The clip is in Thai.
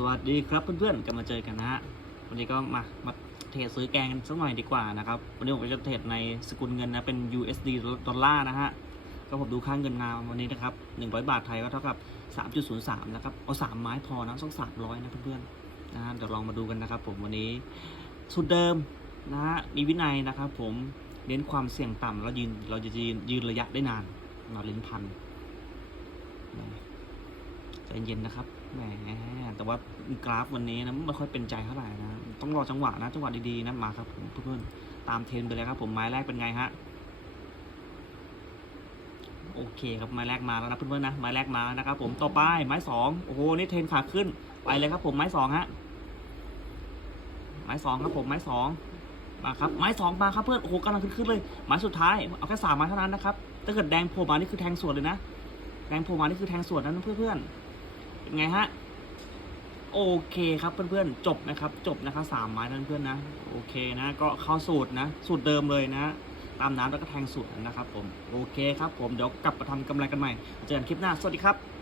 สวัสดีครับเพื่อนๆกลับมาเจอกันนะฮะวันนี้ก็มามาเทรดซื้อแกงกันสักหน่อยดีกว่านะครับวันนี้ผมจะเทรดในสกุลเงินนะเป็น USD ดอลลาร์นะฮะก็ผมดูค่าเงินมาวันนี้นะครับ100 บาทไทยก็เท่ากับ 3.03 นะครับเอา3ไม้พอนะต้อง300 นะเพื่อนๆนะฮะเดี๋ยวลองมาดูกันนะครับผมวันนี้สุดเดิมนะฮะมีวินัยนะครับผมเน้นความเสี่ยงต่ำแล้วยืนเราจะยืนยืนระยะได้นานเราลิ้นพัน ใจเย็นนะครับแหมแต่ว่ากราฟวันนี้นะไม่ค่อยเป็นใจเท่าไหร่นะต้องรอจังหวะนะจังหวะดีๆนะมาครับผมเพื่อนๆตามเทรนไปเลยครับผมไม้แรกเป็นไงฮะโอเคครับไม้แรกมาแล้วนะเพื่อนๆนะไม้แรกมานะครับผมต่อไปไม้สองโอ้โหนี่เทรนขาขึ้นไปเลยครับผมไม้สองฮะไม้สองครับผมไม้สองมาครับไม้สองมาครับเพื่อนโอ้โหกำลังขึ้นขึ้นเลยไม้สุดท้ายเอาแค่สามไม้เท่านั้นนะครับถ้าเกิดแดงโผล่มานี่คือแทงสวนเลยนะแดงโผล่มานี่คือแทงสวนนะเพื่อนๆ เป็นไงฮะ โอเคครับเพื่อนๆ จบนะครับ จบนะครับสามไม้เพื่อนๆนะ โอเคนะ ก็เข้าสูตรนะ สูตรเดิมเลยนะ ตามน้ำแล้วก็แทงสูตรนะครับผม โอเคครับผม เดี๋ยวกลับมาทำกำไรกันใหม่ เจอกันคลิปหน้า สวัสดีครับ